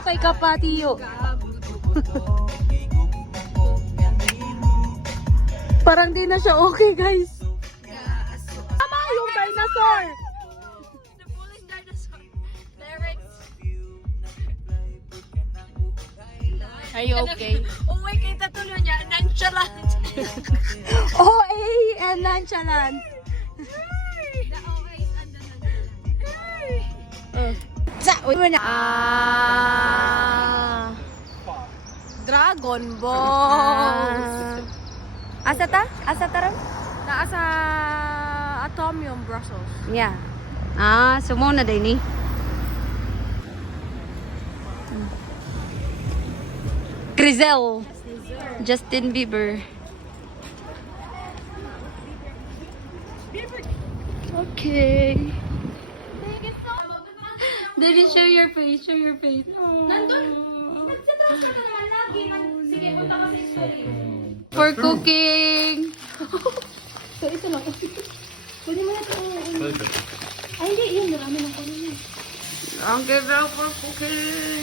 okay ka pa, Tiyo. Parang di na siya okay, guys. Tama yung dinosaur. The foolish dinosaur. Lyrics. Are you okay? Uwi kay tatulo niya. Nonchalant. OA and nonchalant. The OA is and the nonchalant. Dragon Ball. Asa ta? Asa ta ron? Naa sa Atomium, Brussels. Yeah. Sumo na din ni. Grizel. Justin Bieber. Okay. Daddy, show your face. Show your face. Sige, punta ka sa story. For cooking. So, ito lang. Pwede mo na ito. Ay, hindi. Yun, marami na ko rin. Ang ganda for cooking.